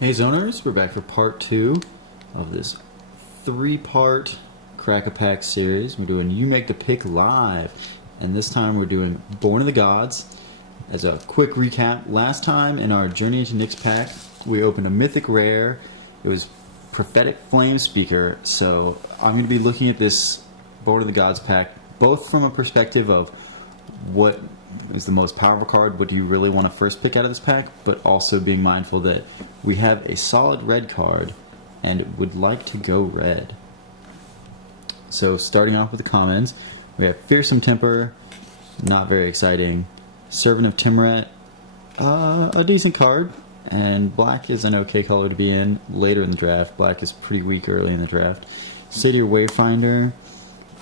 Hey Zoners, we're back for part 2 of this 3-part Crack-A-Pack series. We're doing You Make the Pick Live, and this time we're doing Born of the Gods. As a quick recap, last time in our Journey into Nyx pack, we opened a Mythic Rare. It was Prophetic Flame Speaker, so I'm going to be looking at this Born of the Gods pack both from a perspective of what is the most powerful card, what do you really want to first pick out of this pack, but also being mindful that we have a solid red card and would like to go red. So starting off with the commons, we have Fearsome Temper, not very exciting. Servant of Timuret, a decent card, and black is an okay color to be in later in the draft. Black is pretty weak early in the draft. City Wayfinder,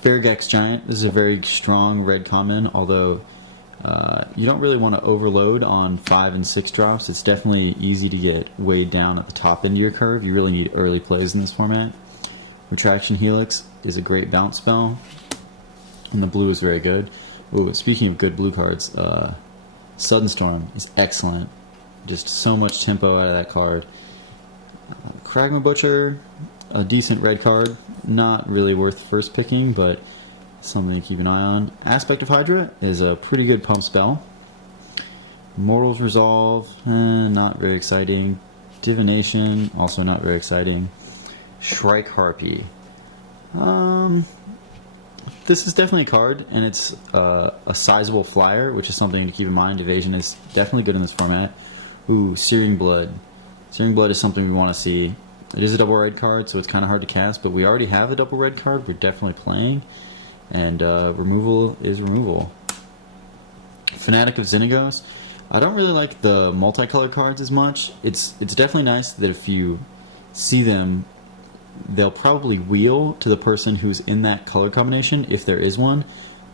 Faragax Giant, this is a very strong red common, although you don't really want to overload on 5 and 6 drops. It's definitely easy to get weighed down at the top end of your curve. You really need early plays in this format. Retraction Helix is a great bounce spell, and the blue is very good. Ooh, speaking of good blue cards, Sudden Storm is excellent. Just so much tempo out of that card. Kragma Butcher, a decent red card. Not really worth first picking, but something to keep an eye on. Aspect of Hydra is a pretty good pump spell. Mortal's Resolve, not very exciting. Divination, also not very exciting. Shrike Harpy. This is definitely a card, and it's a sizable flyer, which is something to keep in mind. Evasion is definitely good in this format. Ooh, Searing Blood. Searing Blood is something we want to see. It is a double red card, so it's kind of hard to cast, but we already have a double red card we're definitely playing. And removal is removal. Fanatic of Xenagos. I don't really like the multicolored cards as much. It's definitely nice that if you see them, they'll probably wheel to the person who's in that color combination, if there is one.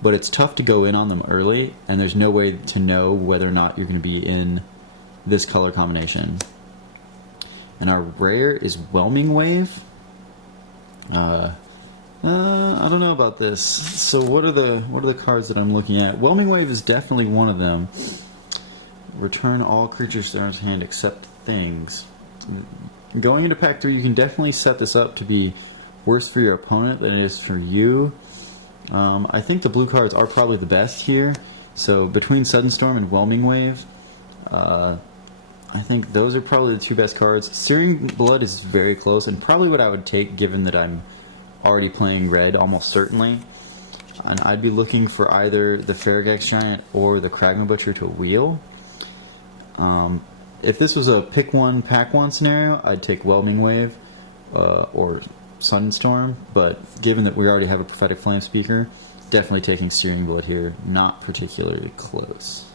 But it's tough to go in on them early, and there's no way to know whether or not you're going to be in this color combination. And our rare is Whelming Wave. I don't know about this. So what are the cards that I'm looking at? Whelming Wave is definitely one of them. Return all creatures to their hand except things. Going into pack 3, you can definitely set this up to be worse for your opponent than it is for you. I think the blue cards are probably the best here. So between Sudden Storm and Whelming Wave, I think those are probably the two best cards. Searing Blood is very close, and probably what I would take given that I'm already playing red almost certainly, and I'd be looking for either the Faragax Giant or the Kragma Butcher to wheel. If this was a pick one pack one scenario, I'd take Whelming Wave or Sunstorm, but given that we already have a Prophetic Flame Speaker, definitely taking Searing Blood here, not particularly close.